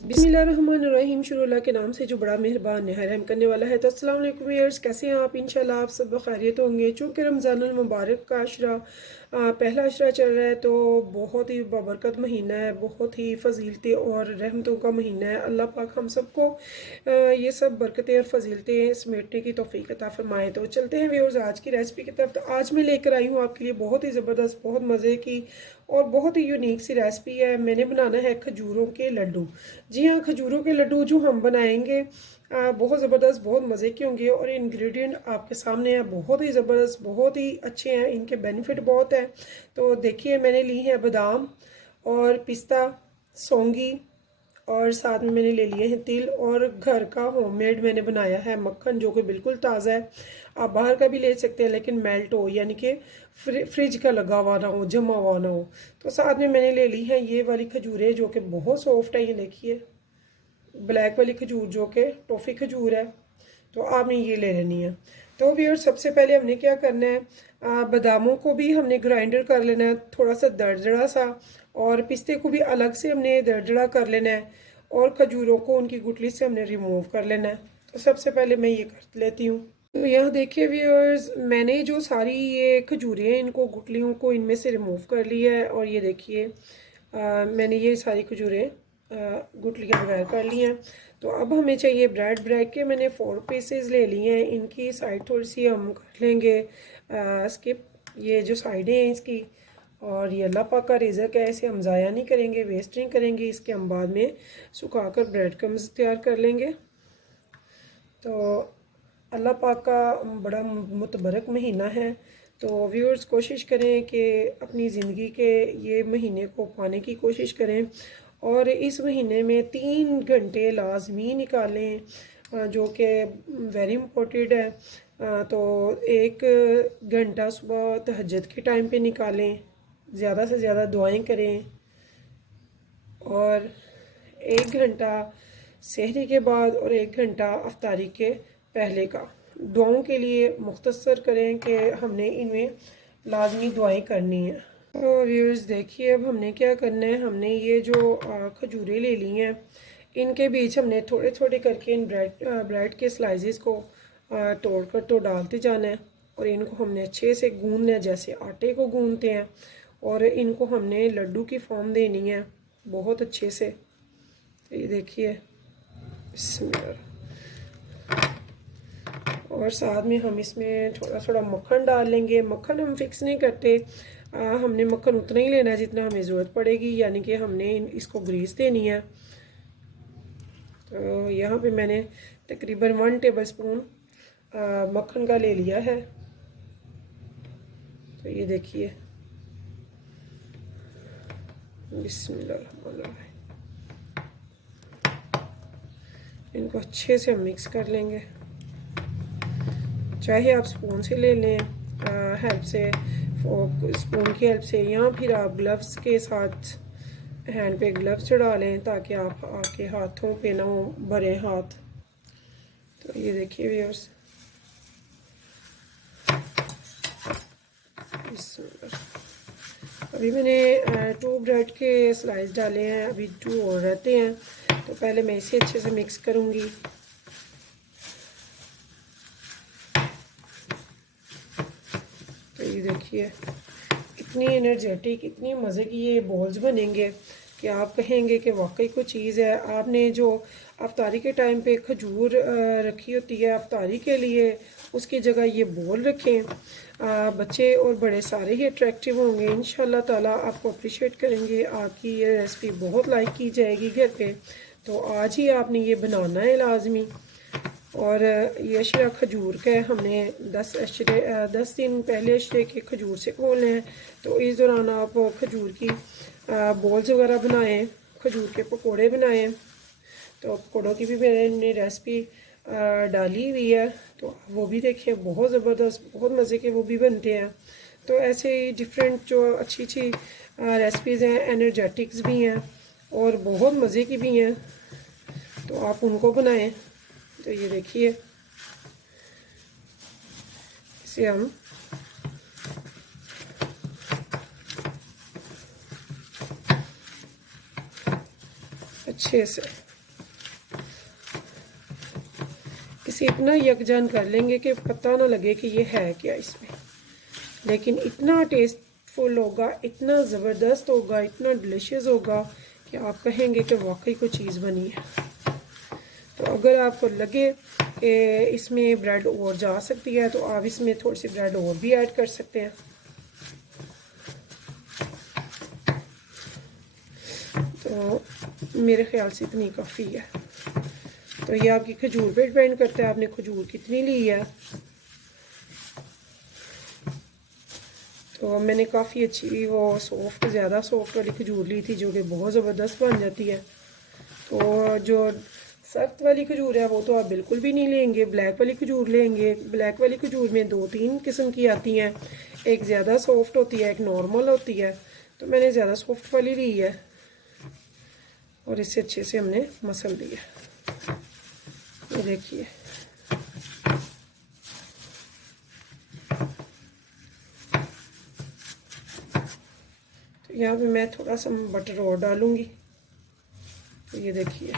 बिस्मिल्लाहिर्रहमानिर्रहीम। शुरू अल्लाह के नाम से जो बड़ा मेहरबान है रहम करने वाला है। तो अस्सलाम वालेकुम व्यूअर्स, कैसे हैं आप? इंशाल्लाह आप सब खैरियत होंगे। चूँकि रमज़ानुल मुबारक का अशरा पहला अशरा चल रहा है, तो बहुत ही बाबरकत महीना है, बहुत ही फजीलतें और रहमतों का महीना है। अल्लाह पाक हम सबको ये सब बरकतें और फजीलतें समेटने की तौफीक अता फरमाए। तो चलते हैं व्यूअर्स आज की रेसिपी की तरफ। तो आज मैं लेकर आई हूँ आपके लिए बहुत ही ज़बरदस्त, बहुत मज़े की और बहुत ही यूनिक सी रेसिपी है। मैंने बनाना है खजूरों के लड्डू। जी हाँ, खजूरों के लड्डू जो हम बनाएंगे बहुत ज़बरदस्त, बहुत मज़े के होंगे और इंग्रेडिएंट आपके सामने है, बहुत ही ज़बरदस्त, बहुत ही अच्छे हैं, इनके बेनिफिट बहुत हैं। तो देखिए, मैंने ली है बादाम और पिस्ता, सौंगी और साथ में मैंने ले लिए हैं तिल और घर का होममेड मैंने बनाया है मक्खन, जो कि बिल्कुल ताज़ा है। आप बाहर का भी ले सकते हैं, लेकिन मेल्ट हो, यानी कि फ्रिज का लगा हुआ ना हो, जमा हुआ ना हो। तो साथ में मैंने ले ली है ये वाली खजूरें, जो कि बहुत सॉफ्ट है। ये देखिए, ब्लैक वाली खजूर जो कि टॉफ़ी खजूर है, तो आपने ये ले लेनी है। तो व्यूअर, सबसे पहले हमने क्या करना है, बादामों को भी हमने ग्राइंडर कर लेना है, थोड़ा सा दरदरा सा, और पिस्ते को भी अलग से हमने दरदरा कर लेना है, और खजूरों को उनकी गुठली से हमने रिमूव कर लेना है। तो सबसे पहले मैं ये कर लेती हूँ। तो यहाँ देखिए व्यूअर्स, मैंने जो सारी ये खजूरें हैं, इनको गुठलियों को इनमें से रिमूव कर लिया है। और ये देखिए, मैंने ये सारी खजूरें गुठलियाँ बगैर कर ली हैं। तो अब हमें चाहिए ब्रेड। ब्रेड के मैंने 4 पीसेस ले लिए हैं। इनकी साइड थोड़ी सी हम कर लेंगे स्किप, ये जो साइडें हैं इसकी। और ये अल्लाह पाक का रिज़्क है, इसे हम ज़ाया नहीं करेंगे, वेस्ट नहीं करेंगे। इसके हम बाद में सुखा कर ब्रेड क्रम्स तैयार कर लेंगे। तो अल्लाह पाक का बड़ा मुतबरक महीना है। तो व्यूअर्स, कोशिश करें कि अपनी ज़िंदगी के ये महीने को पाने की कोशिश करें, और इस महीने में 3 घंटे लाजमी निकालें, जो कि वेरी इम्पोर्टेंट है। तो 1 घंटा सुबह तहज्जुद के टाइम पे निकालें, ज़्यादा से ज़्यादा दुआएं करें, और 1 घंटा सहरी के बाद और 1 घंटा अफ्तारी के पहले का दुआओं के लिए मुख्तसर करें कि हमने इनमें लाजमी दुआएं करनी है। तो व्यूअर्स देखिए, अब हमने क्या करना है, हमने ये जो खजूरें ले ली हैं, इनके बीच हमने थोड़े थोड़े करके इन ब्रेड के स्लाइसेस को तोड़ कर तो डालते जाना है, और इनको हमने अच्छे से गूंदना है, जैसे आटे को गूंदते हैं। और इनको हमने लड्डू की फॉर्म देनी है बहुत अच्छे से। तो ये देखिए, बिस्मिल्लाह। और साथ में हम इसमें थोड़ा थोड़ा मक्खन डाल लेंगे। मक्खन हम फिक्स नहीं करते, हमने मक्खन उतना ही लेना है जितना हमें ज़रूरत पड़ेगी, यानी कि हमने इसको ग्रीस देनी है। तो यहाँ पे मैंने तकरीबन 1 टेबल स्पून मक्खन का ले लिया है। तो ये देखिए, बिस्मिल्लाह, इनको अच्छे से हम मिक्स कर लेंगे। चाहे आप स्पून से ले लें, हेल्प से, स्पून की हेल्प से, या फिर आप ग्लव्स के साथ हैंड पे ग्लव्स चढ़ा लें, ताकि आप आपके हाथों पे ना हो भरे हाथ। तो ये देखिए व्यूअर्स, अभी मैंने 2 ब्रेड के स्लाइस डाले हैं, अभी 2 और रहते हैं। तो पहले मैं इसे अच्छे से मिक्स करूँगी। तो ये देखिए, इतनी एनर्जेटिक, इतनी मज़े की ये बॉल्स बनेंगे कि आप कहेंगे कि वाकई कोई चीज़ है। आपने जो अफ्तारी के टाइम पे खजूर रखी होती है अफ्तारी के लिए, उसकी जगह ये बॉल रखें। बच्चे और बड़े सारे ही अट्रैक्टिव होंगे इंशाल्लाह ताला, आपको अप्रिशिएट करेंगे। आपकी ये रेसिपी बहुत लाइक की जाएगी घर पे। तो आज ही आपने ये बनाना है लाजमी। और ये अशरा खजूर का है, हमने 10 दिन पहले अशरे के खजूर से खोलने हैं। तो इस दौरान आप खजूर की बॉल्स वगैरह बनाएं, खजूर के पकोड़े बनाएं। तो पकोड़ों की भी मैंने रेसिपी डाली हुई है, तो वो भी देखिए, बहुत ज़बरदस्त, बहुत मज़े के वो भी बनते हैं। तो ऐसे ही डिफरेंट जो अच्छी अच्छी रेसिपीज़ हैं, एनर्जेटिक्स भी हैं और बहुत मज़े की भी हैं, तो आप उनको बनाएं। तो ये देखिए, इसे हम अच्छे से इसे इतना यकजान कर लेंगे कि पता ना लगे कि ये है क्या इसमें, लेकिन इतना टेस्टफुल होगा, इतना ज़बरदस्त होगा, इतना डिलीशियस होगा कि आप कहेंगे कि वाकई कोई चीज़ बनी है। तो अगर आपको लगे कि इसमें ब्रेड और जा सकती है तो आप इसमें थोड़ी सी ब्रेड और भी ऐड कर सकते हैं। तो मेरे ख्याल से इतनी काफ़ी है। तो ये आपकी खजूर पे डिपेंड करता है, आपने खजूर कितनी ली है। तो मैंने काफ़ी अच्छी वो सॉफ्ट, ज़्यादा सॉफ्ट वाली खजूर ली थी जो कि बहुत ज़बरदस्त बन जाती है। तो जो सख्त वाली खजूर है वो तो आप बिल्कुल भी नहीं लेंगे, ब्लैक वाली खजूर लेंगे। ब्लैक वाली खजूर में 2-3 किस्म की आती हैं, एक ज़्यादा सॉफ्ट होती है, एक नॉर्मल होती है। तो मैंने ज़्यादा सॉफ्ट वाली ली है और इससे अच्छे से हमने मसल दिया। ये देखिए, तो यहाँ पे मैं थोड़ा सा बटर और डालूँगी। तो ये देखिए,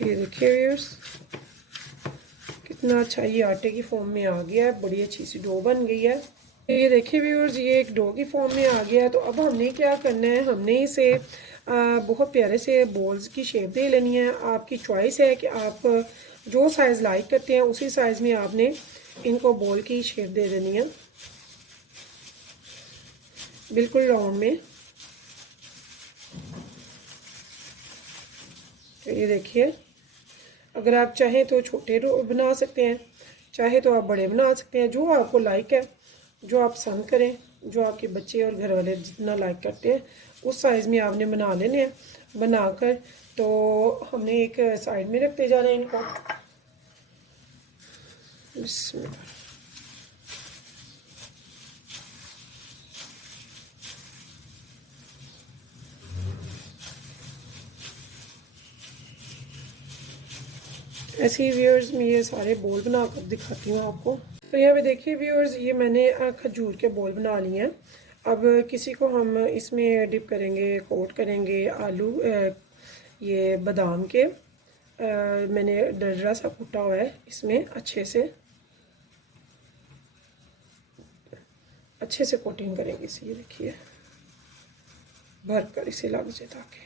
ये देखिए व्यूअर्स, कितना अच्छा ये आटे की फॉर्म में आ गया है, बड़ी अच्छी सी डो बन गई है। ये देखिए व्यूअर्स, ये एक डो की फॉर्म में आ गया है। तो अब हमने क्या करना है, हमने इसे बहुत प्यारे से बॉल्स की शेप दे लेनी है। आपकी चॉइस है कि आप जो साइज़ लाइक करते हैं उसी साइज़ में आपने इनको बॉल की शेप दे देनी है, बिल्कुल राउंड में। तो ये देखिए, अगर आप चाहें तो छोटे बना सकते हैं, चाहे तो आप बड़े बना सकते हैं, जो आपको लाइक है, जो आप पसंद करें, जो आपके बच्चे और घर वाले जितना लाइक करते हैं उस साइज़ में आपने बना लेने हैं। बनाकर तो हमने एक साइड में रखते जाना है इनको। ऐसे ही व्यूअर्स मैं ये सारे बोल बना कर दिखाती हूँ आपको। तो यहाँ पे देखिए व्यूअर्स, ये मैंने खजूर के बोल बना लिए हैं। अब किसी को हम इसमें डिप करेंगे, कोट करेंगे आलू ये बादाम के। मैंने दरदरा सा कूटा हुआ है, इसमें अच्छे से कोटिंग करेंगे इसे। ये देखिए, भर कर इसे लग जाए ताकि।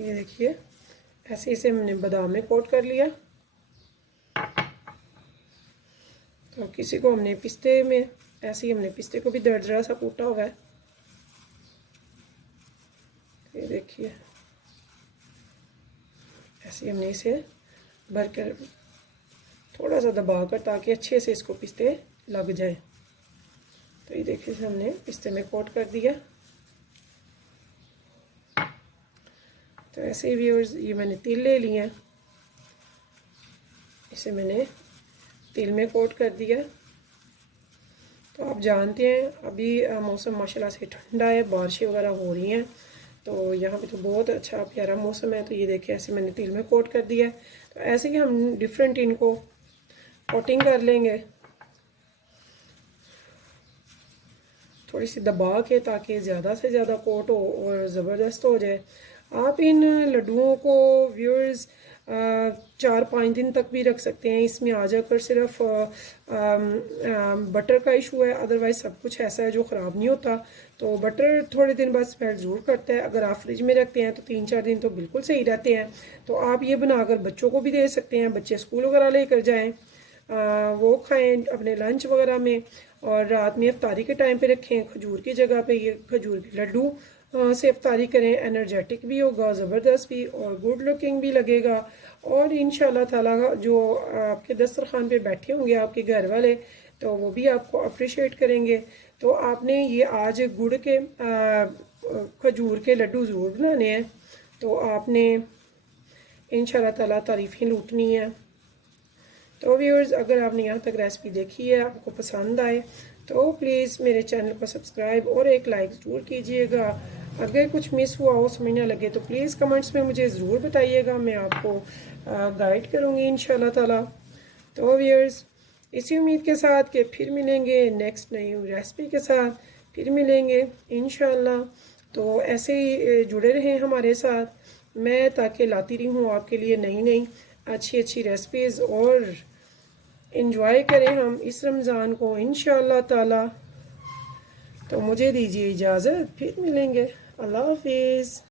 ये देखिए, ऐसे इसे हमने बादाम में कोट कर लिया। तो किसी को हमने पिस्ते में, ऐसे ही हमने पिस्ते को भी दरदरा सा कूटा हुआ है। ये देखिए, ऐसे हमने इसे भर कर थोड़ा सा दबा कर ताकि अच्छे से इसको पिस्ते लग जाए। तो ये देखिए, हमने पिस्ते में कोट कर दिया। तो ऐसे ही व्यूअर्स, ये मैंने तिल ले लिया, इसे मैंने तिल में कोट कर दिया। तो आप जानते हैं अभी मौसम माशाल्लाह से ठंडा है, बारिशें वगैरह हो रही हैं, तो यहाँ पे तो बहुत अच्छा प्यारा मौसम है। तो ये देखिए, ऐसे मैंने तिल में कोट कर दिया है। तो ऐसे ही हम डिफरेंट इनको कोटिंग कर लेंगे, थोड़ी सी दबा के, ताकि ज़्यादा से ज़्यादा कोट हो और ज़बरदस्त हो जाए। आप इन लड्डुओं को व्यूअर्स 4-5 दिन तक भी रख सकते हैं। इसमें आ जाकर सिर्फ बटर का इशू है, अदरवाइज़ सब कुछ ऐसा है जो ख़राब नहीं होता। तो बटर थोड़े दिन बाद स्मेल ज़रूर करता है। अगर आप फ्रिज में रखते हैं तो 3-4 दिन तो बिल्कुल सही रहते हैं। तो आप ये बनाकर बच्चों को भी दे सकते हैं, बच्चे स्कूल वगैरह लेकर जाएँ, वो खाएं अपने लंच वगैरह में। और रात में इफ्तारी के टाइम पे रखें, खजूर की जगह पे ये खजूर के लड्डू से इफ्तारी करें। एनर्जेटिक भी होगा, ज़बरदस्त भी, और गुड लुकिंग भी लगेगा। और इंशाल्लाह ताला जो आपके दस्तरखान पे बैठे होंगे आपके घर वाले, तो वो भी आपको अप्रिशिएट करेंगे। तो आपने ये आज गुड़ के खजूर के लड्डू ज़रूर बनाने हैं। तो आपने इंशाल्लाह ताला तारीफ़ें लूटनी है। तो व्यूअर्स, अगर आपने यहाँ तक रेसिपी देखी है, आपको पसंद आए तो प्लीज़ मेरे चैनल को सब्सक्राइब और एक लाइक ज़रूर कीजिएगा। अगर कुछ मिस हुआ हो, समझ ना लगे, तो प्लीज़ कमेंट्स में मुझे ज़रूर बताइएगा, मैं आपको गाइड करूँगी इंशाल्लाह ताला। तो व्यूअर्स, इसी उम्मीद के साथ कि फिर मिलेंगे नेक्स्ट नई रेसिपी के साथ, फिर मिलेंगे इंशाल्लाह। तो ऐसे ही जुड़े रहें हमारे साथ, मैं ताकि लाती रही हूँ आपके लिए नई नई अच्छी अच्छी रेसिपीज़, और एंजॉय करें हम इस रमज़ान को इंशाल्लाह ताला। तो मुझे दीजिए इजाज़त, फिर मिलेंगे। अल्लाह हाफिज़।